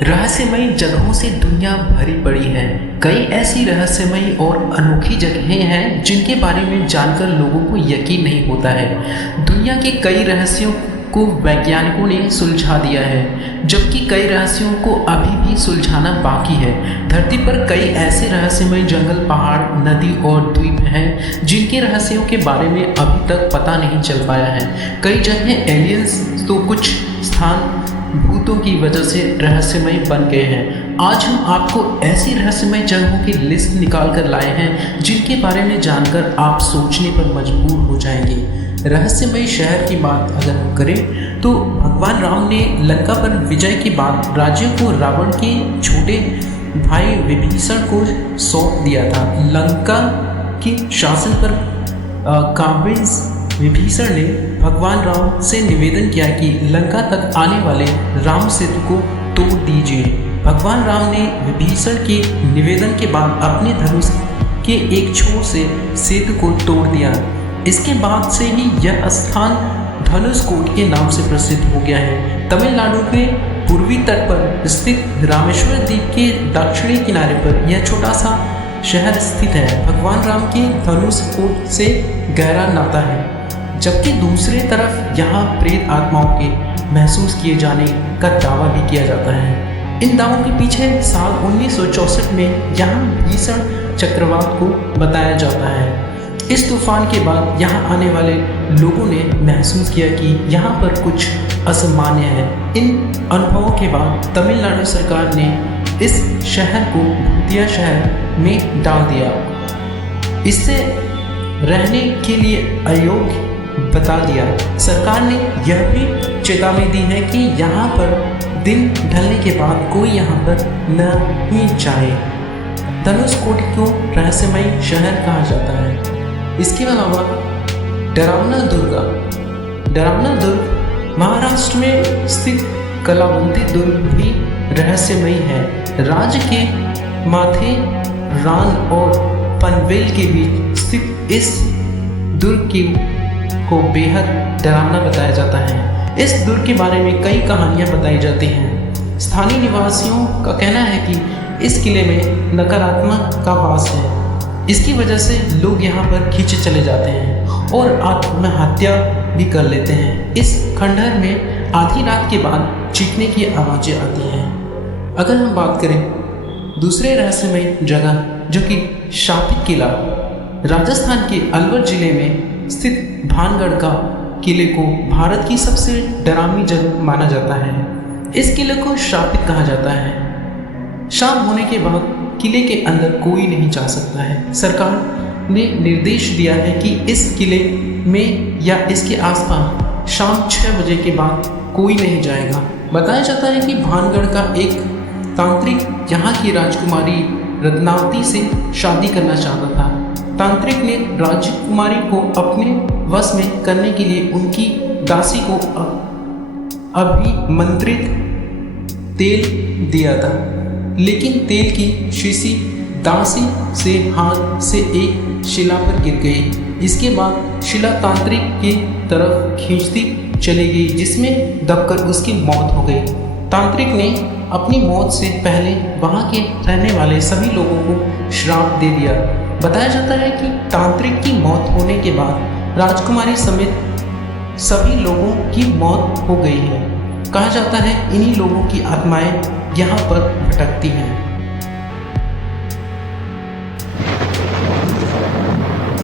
रहस्यमयी जगहों से दुनिया भरी पड़ी है। कई ऐसी रहस्यमयी और अनोखी जगहें हैं जिनके बारे में जानकर लोगों को यकीन नहीं होता है। दुनिया के कई रहस्यों को वैज्ञानिकों ने सुलझा दिया है, जबकि कई रहस्यों को अभी भी सुलझाना बाकी है। धरती पर कई ऐसे रहस्यमय जंगल, पहाड़, नदी और द्वीप हैं जिनके रहस्यों के बारे में अभी तक पता नहीं चल पाया है। कई जगह एलियंस तो कुछ स्थान भूतों की वजह से रहस्यमय बन गए हैं। आज हम आपको ऐसी रहस्यमय जगहों की लिस्ट निकाल कर लाए हैं जिनके बारे में जानकर आप सोचने पर मजबूर हो जाएंगे। रहस्यमय शहर की बात अगर हम करें तो भगवान राम ने लंका पर विजय के बाद राज्य को रावण के छोटे भाई विभीषण को सौंप दिया था। लंका के शासन पर काबिज विभीषण ने भगवान राम से निवेदन किया कि लंका तक आने वाले राम सेतु को तोड़ दीजिए। भगवान राम ने विभीषण के निवेदन के बाद अपने धनुष के एक छोर से सेतु को तोड़ दिया। इसके बाद से ही यह स्थान धनुषकोट के नाम से प्रसिद्ध हो गया है। तमिलनाडु के पूर्वी तट पर स्थित रामेश्वर द्वीप के दक्षिणी किनारे पर यह छोटा सा शहर स्थित है। भगवान राम के धनुषकोट से गहरा नाता है, जबकि दूसरी तरफ यहाँ प्रेत आत्माओं के महसूस किए जाने का दावा भी किया जाता है। इन दावों के पीछे साल 1964 में यहाँ भीषण चक्रवात को बताया जाता है। इस तूफान के बाद यहाँ आने वाले लोगों ने महसूस किया कि यहाँ पर कुछ असामान्य है। इन अनुभवों के बाद तमिलनाडु सरकार ने इस शहर को भूतिया शहर में डाल दिया। इससे रहने के लिए अयोग्य बता दिया। सरकार ने यह भी चेतावनी दी है कि यहाँ पर दिन ढलने के बाद कोई यहाँ पर नहीं जाए। धनुषकोट को रहस्यमय शहर कहा जाता है। इसके अलावा डरावना दुर्ग महाराष्ट्र में स्थित कलावंती दुर्ग भी रहस्यमयी है। राज्य के माथे रान और पनवेल के बीच स्थित इस दुर्ग को बेहद डरावना बताया जाता है। इस दुर्ग के बारे में कई कहानियां बताई जाती हैं। स्थानीय निवासियों का कहना है कि इस किले में नकारात्मक का वास है। इसकी वजह से लोग यहाँ पर खींचे चले जाते हैं और आत्महत्या भी कर लेते हैं। इस खंडहर में आधी रात के बाद चीखने की आवाज़ें आती हैं। अगर हम बात करें दूसरे रहस्यमय जगह जो कि शापित किला, राजस्थान के अलवर जिले में स्थित भानगढ़ का किले को भारत की सबसे डरावनी जगह माना जाता है। इस किले को शापित कहा जाता है। शाम होने के बाद किले के अंदर कोई नहीं जा सकता है। सरकार ने निर्देश दिया है कि इस किले में या इसके आसपास शाम 6 बजे के बाद कोई नहीं जाएगा। बताया जाता है कि भानगढ़ का एक तांत्रिक यहाँ की राजकुमारी रत्नावती से शादी करना चाहता था। तांत्रिक ने राजकुमारी को अपने वश में करने के लिए उनकी दासी को अभिमंत्रित तेल दिया था, लेकिन तेल की शीशी दासी से हाथ से एक शिला पर गिर गई। इसके बाद शिला तांत्रिक की तरफ खींचती चली गई, जिसमें दबकर उसकी मौत हो गई। तांत्रिक ने अपनी मौत से पहले वहाँ के रहने वाले सभी लोगों को श्राप दे दिया। बताया जाता है कि तांत्रिक की मौत होने के बाद राजकुमारी समेत सभी लोगों की मौत हो गई है। कहा जाता है इन्हीं लोगों की आत्माएं यहाँ पर भटकती हैं।